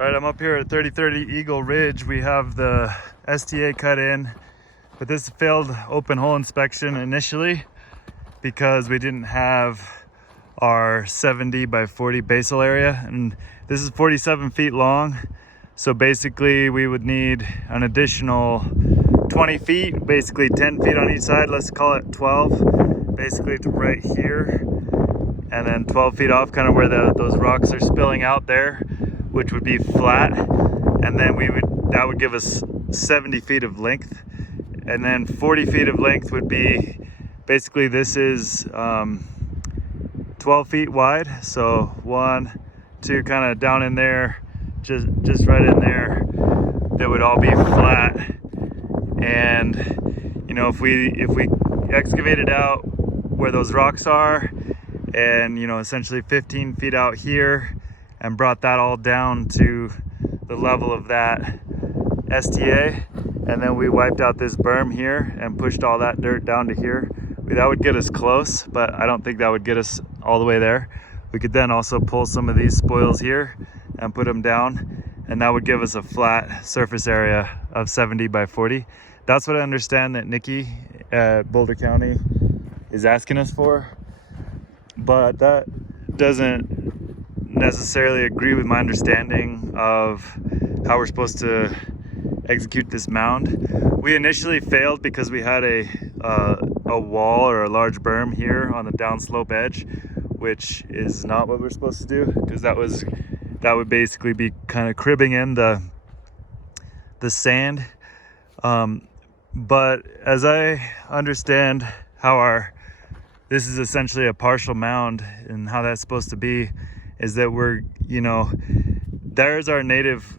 All right, I'm up here at 3030 Eagle Ridge. We have the STA cut in, but this failed open hole inspection initially because we didn't have our 70 by 40 basal area, and this is 47 feet long. So basically we would need an additional 20 feet, basically 10 feet on each side. Let's call it 12, basically to right here. And then 12 feet off, kind of where those rocks are spilling out there, which would be flat. And then that would give us 70 feet of length. And then 40 feet of length would be, basically this is 12 feet wide. So 1, 2, kind of down in there, just right in there, that would all be flat. And you know, if we excavated out where those rocks are, and you know, essentially 15 feet out here, and brought that all down to the level of that STA, and then we wiped out this berm here and pushed all that dirt down to here, that would get us close, but I don't think that would get us all the way there. We could then also pull some of these spoils here and put them down, and that would give us a flat surface area of 70 by 40. That's what I understand that Nikki at Boulder County is asking us for. But that doesn't necessarily agree with my understanding of how we're supposed to execute this mound. We initially failed because we had a wall or a large berm here on the downslope edge, which is not what we're supposed to do, because that would basically be kind of cribbing in the sand. But as I understand how this is essentially a partial mound, and how that's supposed to be is that we're, you know, there's our native,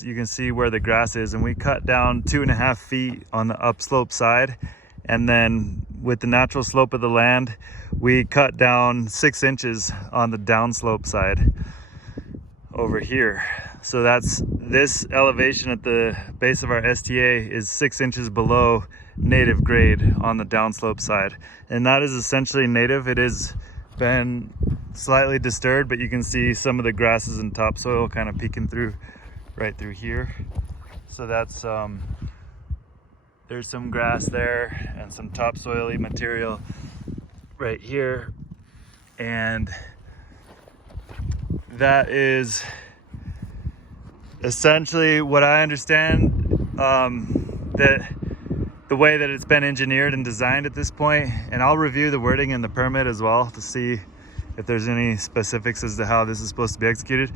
you can see where the grass is, and we cut down 2.5 feet on the upslope side, and then with the natural slope of the land, we cut down 6 inches on the downslope side over here. So that's this elevation at the base of our STA is 6 inches below native grade on the downslope side, and that is essentially native. It has been slightly disturbed, but you can see some of the grasses and topsoil kind of peeking through right through here. So that's there's some grass there and some topsoily material right here, and that is essentially what I understand, that the way that it's been engineered and designed at this point. And I'll review the wording in the permit as well to see if there's any specifics as to how this is supposed to be executed.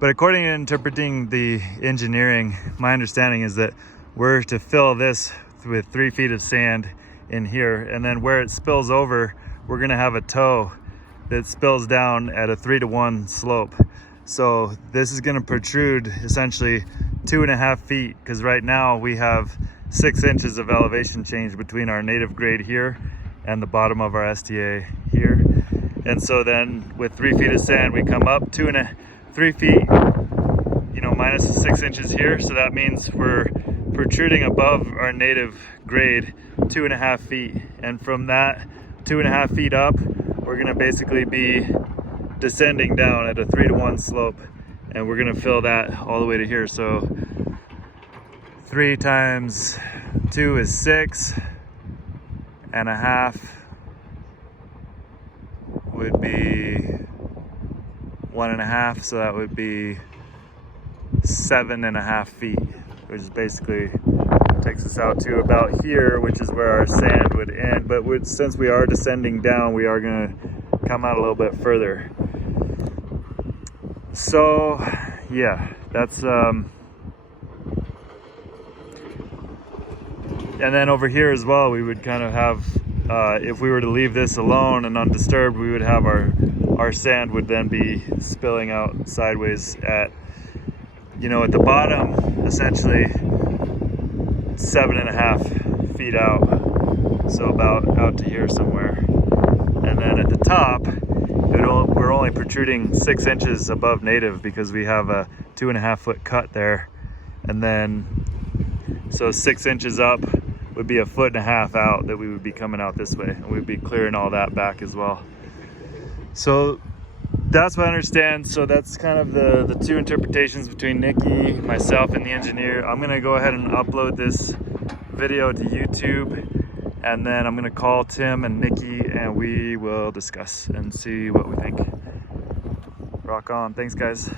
But according to interpreting the engineering, my understanding is that we're to fill this with 3 feet of sand in here, and then where it spills over, we're gonna have a toe that spills down at a 3-to-1 slope. So this is gonna protrude essentially 2.5 feet, because right now we have 6 inches of elevation change between our native grade here and the bottom of our STA here. And so then with 3 feet of sand, we come up 3 feet, you know, minus the 6 inches here. So that means we're protruding above our native grade 2.5 feet. And from that 2.5 feet up, we're gonna basically be descending down at a 3-to-1 slope, and we're gonna fill that all the way to here. So 3 times 2 is 6.5 would be 1.5, so that would be 7.5 feet, which is basically takes us out to about here, which is where our sand would end. But since we are descending down, we are going to come out a little bit further. So yeah, that's and then over here as well, we would kind of have, if we were to leave this alone and undisturbed, we would have our sand would then be spilling out sideways at, you know, at the bottom, essentially 7.5 feet out. So about out to here somewhere. And then at the top, we're only protruding 6 inches above native because we have a 2.5 foot cut there. And then, so 6 inches up would be 1.5 foot out that we would be coming out this way, and we'd be clearing all that back as well. So That's what I understand. So that's kind of the two interpretations between Nikki, myself, and the engineer. I'm gonna go ahead and upload this video to YouTube, and then I'm gonna call Tim and Nikki and we will discuss and see what we think. Rock on. Thanks, guys.